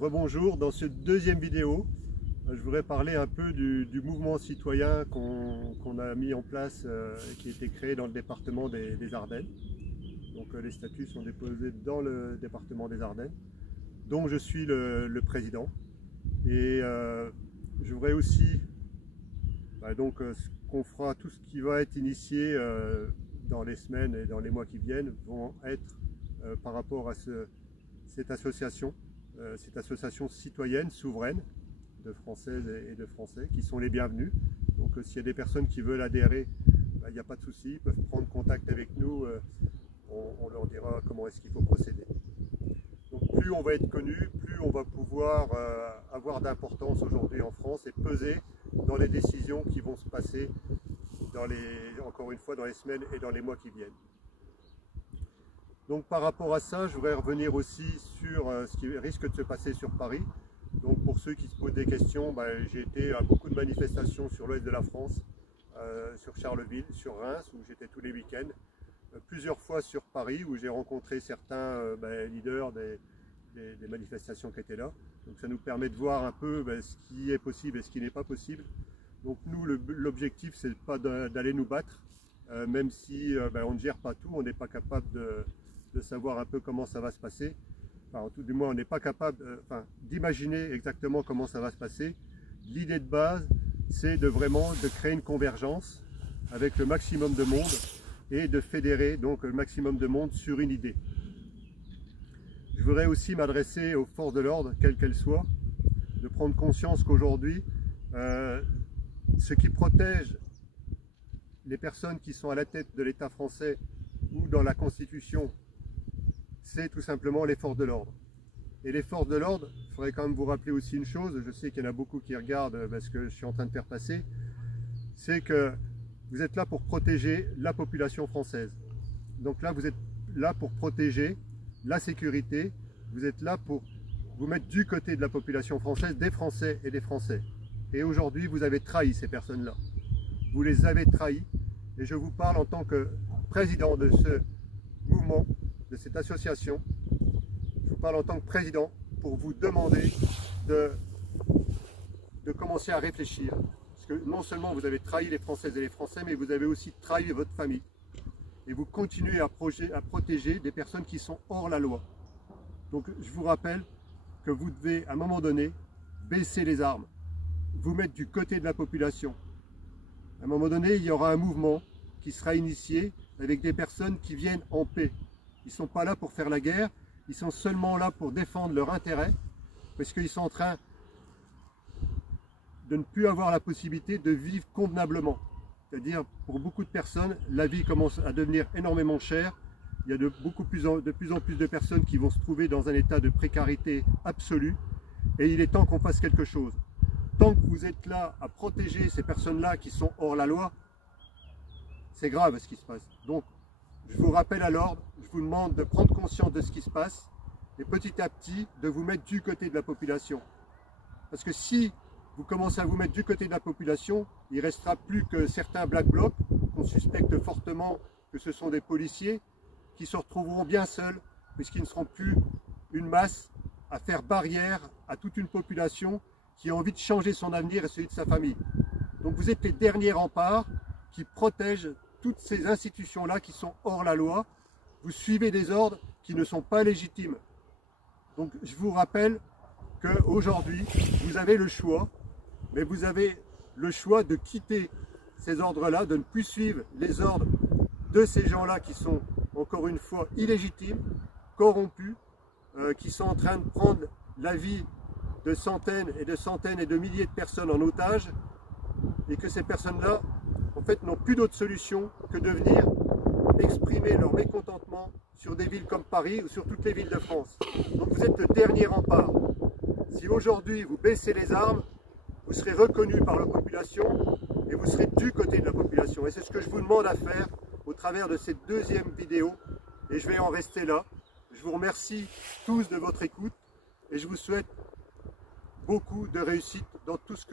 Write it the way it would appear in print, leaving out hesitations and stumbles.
Rebonjour, dans cette deuxième vidéo, je voudrais parler un peu du mouvement citoyen qu'on a mis en place et qui a été créé dans le département des Ardennes. Donc les statuts sont déposés dans le département des Ardennes, dont je suis le président. Et je voudrais aussi, qu'on fera tout ce qui va être initié dans les semaines et dans les mois qui viennent, vont être par rapport à cette association citoyenne, souveraine, de Françaises et de Français, qui sont les bienvenus. Donc s'il y a des personnes qui veulent adhérer, il n'y a pas de souci, ils peuvent prendre contact avec nous, on leur dira comment est-ce qu'il faut procéder. Donc plus on va être connu, plus on va pouvoir avoir d'importance aujourd'hui en France et peser dans les décisions qui vont se passer encore une fois dans les semaines et dans les mois qui viennent. Donc par rapport à ça, je voudrais revenir aussi sur ce qui risque de se passer sur Paris. Donc pour ceux qui se posent des questions, j'ai été à beaucoup de manifestations sur l'ouest de la France, sur Charleville, sur Reims, où j'étais tous les week-ends, plusieurs fois sur Paris, où j'ai rencontré certains leaders des manifestations qui étaient là. Donc ça nous permet de voir un peu ce qui est possible et ce qui n'est pas possible. Donc nous, l'objectif, c'est pas d'aller nous battre, même si on ne gère pas tout, on n'est pas capable de savoir un peu comment ça va se passer. Enfin, tout du moins, on n'est pas capable d'imaginer exactement comment ça va se passer. L'idée de base, c'est de créer une convergence avec le maximum de monde et de fédérer donc le maximum de monde sur une idée. Je voudrais aussi m'adresser aux forces de l'ordre, quelles qu'elles soient, de prendre conscience qu'aujourd'hui, ce qui protège les personnes qui sont à la tête de l'État français ou dans la Constitution, c'est tout simplement les forces de l'ordre. Et les forces de l'ordre, il faudrait quand même vous rappeler aussi une chose, je sais qu'il y en a beaucoup qui regardent ce que je suis en train de faire passer, c'est que vous êtes là pour protéger la population française. Donc là, vous êtes là pour protéger la sécurité, vous êtes là pour vous mettre du côté de la population française, des Français et des Français. Et aujourd'hui, vous avez trahi ces personnes-là. Vous les avez trahis, et je vous parle en tant que président de ce mouvement, de cette association. Je vous parle en tant que président pour vous demander de commencer à réfléchir. Parce que non seulement vous avez trahi les Françaises et les Français, mais vous avez aussi trahi votre famille. Et vous continuez à protéger des personnes qui sont hors la loi. Donc je vous rappelle que vous devez à un moment donné baisser les armes, vous mettre du côté de la population. À un moment donné, il y aura un mouvement qui sera initié avec des personnes qui viennent en paix. Ils ne sont pas là pour faire la guerre, ils sont seulement là pour défendre leur intérêt, parce qu'ils sont en train de ne plus avoir la possibilité de vivre convenablement. C'est-à-dire, pour beaucoup de personnes, la vie commence à devenir énormément chère. Il y a de plus en plus de personnes qui vont se trouver dans un état de précarité absolue, et il est temps qu'on fasse quelque chose. Tant que vous êtes là à protéger ces personnes-là qui sont hors la loi, c'est grave ce qui se passe. Donc, je vous rappelle à l'ordre, je vous demande de prendre conscience de ce qui se passe et petit à petit de vous mettre du côté de la population. Parce que si vous commencez à vous mettre du côté de la population, il ne restera plus que certains Black Blocs, qu'on suspecte fortement que ce sont des policiers, qui se retrouveront bien seuls, puisqu'ils ne seront plus une masse à faire barrière à toute une population qui a envie de changer son avenir et celui de sa famille. Donc vous êtes les derniers remparts qui protègent toutes ces institutions-là qui sont hors la loi. Vous suivez des ordres qui ne sont pas légitimes. Donc je vous rappelle qu'aujourd'hui, vous avez le choix, mais vous avez le choix de quitter ces ordres-là, de ne plus suivre les ordres de ces gens-là qui sont, encore une fois, illégitimes, corrompus, qui sont en train de prendre la vie de centaines et de milliers de personnes en otage, et que ces personnes-là, en fait, n'ont plus d'autre solution que de venir exprimer leur mécontentement sur des villes comme Paris ou sur toutes les villes de France. Donc vous êtes le dernier rempart. Si aujourd'hui vous baissez les armes, vous serez reconnu par la population et vous serez du côté de la population. Et c'est ce que je vous demande à faire au travers de cette deuxième vidéo. Et je vais en rester là. Je vous remercie tous de votre écoute et je vous souhaite beaucoup de réussite dans tout ce que